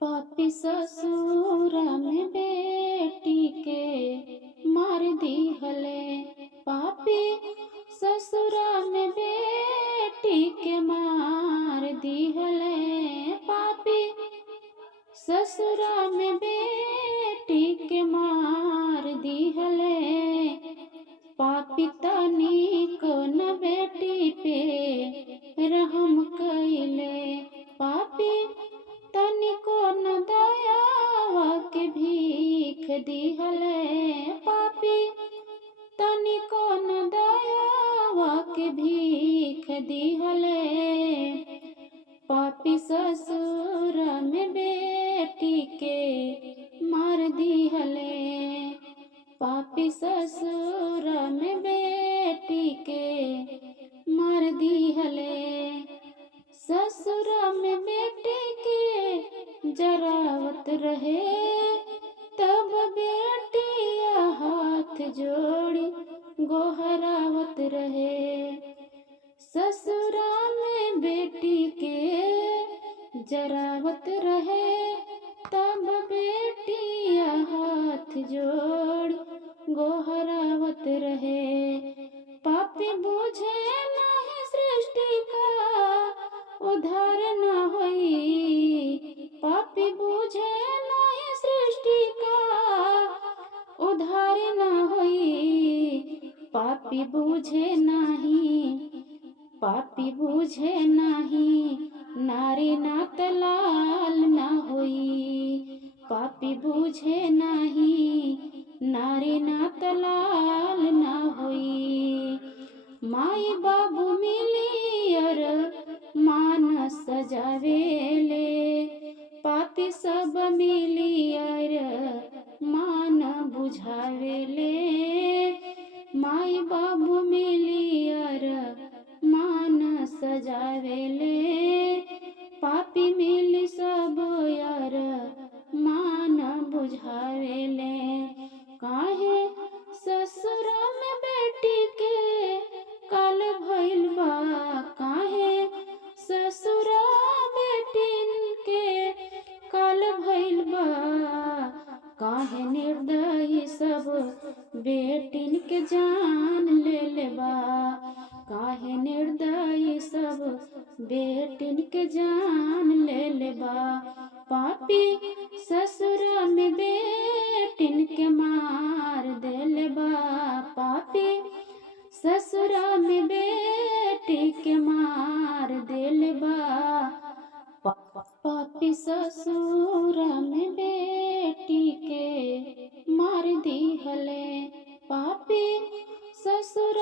पापी ससुर में बेटी के मार दिहले। पापी ससुर में बेटी के मार दिहले। पापी ससुर में बेटी के मार दिहले। पापी तनिको न बेटी पे रहम कइले। पापी तनिको न दयावा के भीख दिहले। पापी तनिको न दयावा के भीख दिहले। पापी ससुर में बेटी के मार दिहले। पापी ससुर में बेटी के मार दिहले। ससुर में बेटी के जरावत रहे, तब बेटिया हाथ जोड़ी गोहरावत रहे। ससुर में बेटी के जरावत रहे, तब बेटिया हाथ जोड़ गोहरावत रहे। पापी बूझे नहीं सृष्टि का उद्धार न होई। पापी बूझे नहीं सृष्टि का उद्धार न होई। पापी बूझे नहीं, पापी बूझे नहीं, नारी नात लाल न होई। पापी बूझे नहीं, नारी नात लाल न होई। माई बाबू मिलियर मान सजावेले। पापी सब मिलियर मान बुझावेले। माई बाबू मिलियर मान सजावेले। पापी मिली सब यार मान बुझावेले। काहे ससुर में बेटी के काल भइल बा। काहे ससुर बेटिन के काल भइल बा। काहे निर्दयी सब बेटिन के जान ले लेबा। काहे निर्दयी सब बेटिन के जान ले लेबा। पापी ससुर में बेटिन के मार देले बा। पापी ससुर में बेटी के मार देले बा। पापी ससुर में बेटी के मार दिहले। पापी ससुर